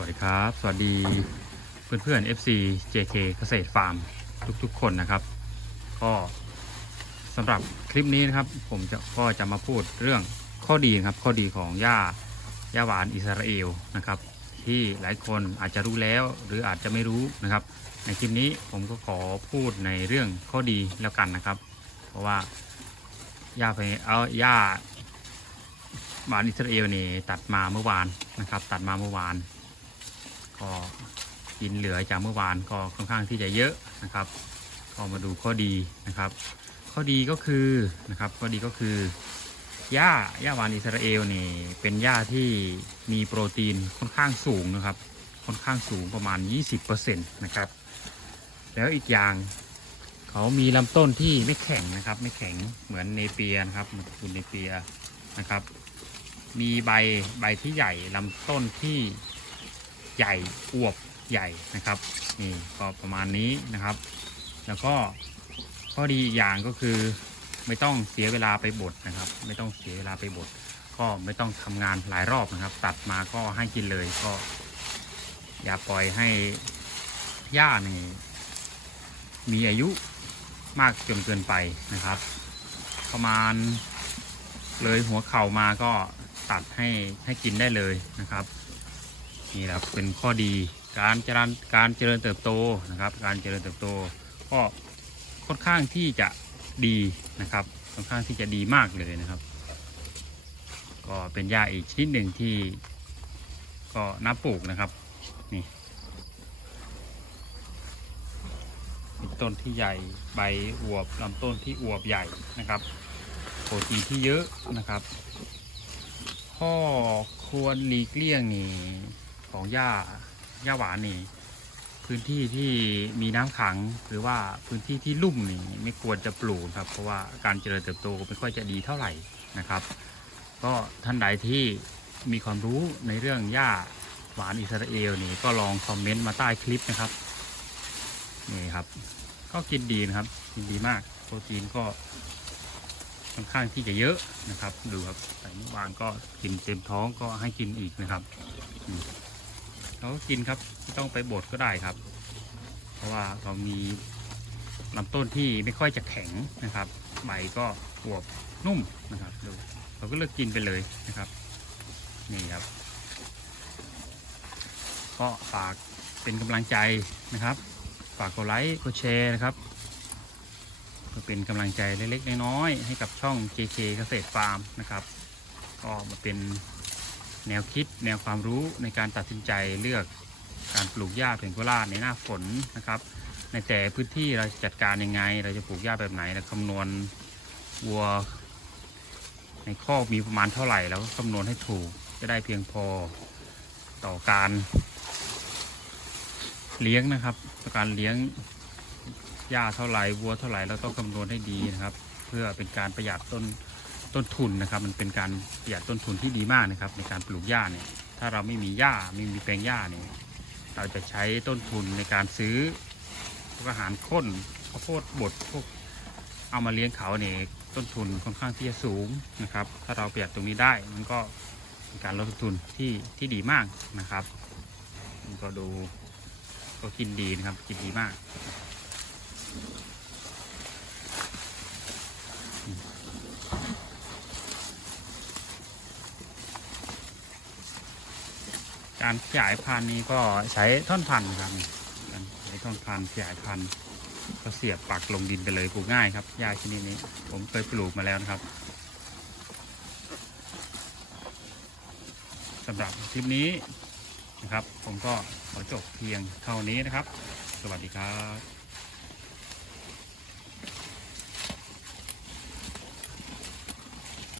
วัสดีครับ สวัสดีเพื่อนๆ FC JK เกษตรฟาร์มทุกๆ คนนะครับ ก็สำหรับคลิปนี้นะครับ ผมจะก็จะมาพูดเรื่องข้อดีครับ ข้อดีของหญ้าหญ้าหวานอิสราเอลนะครับ ที่หลายคนอาจจะรู้แล้วหรืออาจจะไม่รู้นะครับ ในคลิปนี้ผมก็ขอพูดในเรื่องข้อดีแล้วกันนะครับ เพราะว่าหญ้าเอาหญ้าหวานอิสราเอลนี่ตัดมาเมื่อวานนะครับ ตัดมาเมื่อวาน ก็กินเหลือจากเมื่อวานก็ค่อนข้างที่จะเยอะนะครับ ก็มาดูข้อดีนะครับ ข้อดีก็คือนะครับข้อดีก็คือหญ้าหญ้าหวานอิสราเอลนี่เป็นหญ้าที่มีโปรตีนค่อนข้างสูงนะครับ ค่อนข้างสูงประมาณ 20%นะครับ แล้วอีกอย่างเขามีลำต้นที่ไม่แข็งนะครับ ไม่แข็งเหมือนเนเปียนะครับเหมือนคุณเนเปียนะครับ มีใบใบที่ใหญ่ลำต้นที่ ใหญ่อวบใหญ่นะครับนี่ก็ประมาณนี้นะครับ แล้วก็ข้อดีอีกอย่างก็คือไม่ต้องเสียเวลาไปบดนะครับ ไม่ต้องเสียเวลาไปบดก็ไม่ต้องทำงานหลายรอบนะครับ ตัดมาก็ให้กินเลยก็ อย่าปล่อยให้หญ้านี่มีอายุมากจนเกินไปนะครับ ประมาณเลยหัวเข่ามาก็ตัดให้ให้กินได้เลยนะครับ นี่แหละครับเป็นข้อดีการเจริญการเจริญเติบโตนะครับ การเจริญเติบโตก็ค่อนข้างที่จะดีนะครับค่อนข้างที่จะดีมากเลยนะครับ ก็เป็นหญ้าอีกชนิดหนึ่งที่ก็นับปลูกนะครับนี่ต้นที่ใหญ่ใบอวบลำต้นที่อวบใหญ่นะครับโปรตีนที่เยอะนะครับ ข้อควรหลีกเลี่ยงนี่ ของหญ้าหญ้าหวานนี่ พื้นที่ที่มีน้ำขังหรือว่าพื้นที่ที่ลุ่มนี่ไม่ควรจะปลูกครับ เพราะว่าการเจริญเติบโตไม่ค่อยจะดีเท่าไหร่นะครับ ก็ท่านใดที่มีความรู้ในเรื่องหญ้าหวานอิสราเอลนี่ก็ลองคอมเมนต์มาใต้คลิปนะครับนี่ครับ ก็กินดีนะครับ กินดีมาก โปรตีนก็ค่อนข้างที่จะเยอะนะครับ ดูครับใส่เมื่อวานก็กินเต็มท้องก็ให้กินอีกนะครับ เราก็กินครับไม่ต้องไปบดก็ได้ครับ เพราะว่าเรามีลำต้นที่ไม่ค่อยจะแข็งนะครับ ใบก็อวบนุ่มนะครับดูเราก็เลือกกินไปเลยนะครับ นี่ครับ ก็ฝากเป็นกำลังใจนะครับ ฝากกดไลค์กดแชร์นะครับเพื่อเป็นกำลังใจเล็กๆน้อยๆให้กับช่อง JK เกษตรฟาร์มนะครับ ก็มาเป็น แนวคิดแนวความรู้ในการตัดสินใจเลือกการปลูกหญ้าเพนโกล่าในหน้าฝนนะครับ ในแต่พื้นที่เราจะจัดการยังไง เราจะปลูกหญ้าแบบไหนเราคำนวณวัว ในคอกมีประมาณเท่าไหร่แล้วก็คำนวณให้ถูกจะได้เพียงพอต่อการเลี้ยงนะครับต่อการเลี้ยงหญ้าเท่าไหร่วัวเท่าไหร่เราต้องคำนวณให้ดีนะครับ เพื่อเป็นการประหยัดต้น ต้นทุนนะครับ มันเป็นการประหยัดต้นทุนที่ดีมากนะครับ ในการปลูกหญ้าเนี่ย ถ้าเราไม่มีหญ้าไม่มีแปลงหญ้าเนี่ย เราจะใช้ต้นทุนในการซื้อพวกอาหารข้นข้าวโพดบดพวกเอามาเลี้ยงเขาเนี่ยต้นทุนค่อนข้างที่จะสูงนะครับ ถ้าเราประหยัดตรงนี้ได้มันก็เป็นการลดต้นทุนที่ที่ดีมากนะครับก็ดูก็กินดีนะครับกินดีมาก การขยายพันธุ์นี้ก็ใช้ท่อนพันธุ์ครับใช้ท่อนพันธุ์ขยายพันธุ์ก็เสียบปักลงดินไปเลยปลูกง่ายครับหญ้าชนิดนี้ ผมเคยปลูกมาแล้วนะครับสำหรับคลิปนี้นะครับ ผมก็ขอจบเพียงเท่านี้นะครับ สวัสดีครับ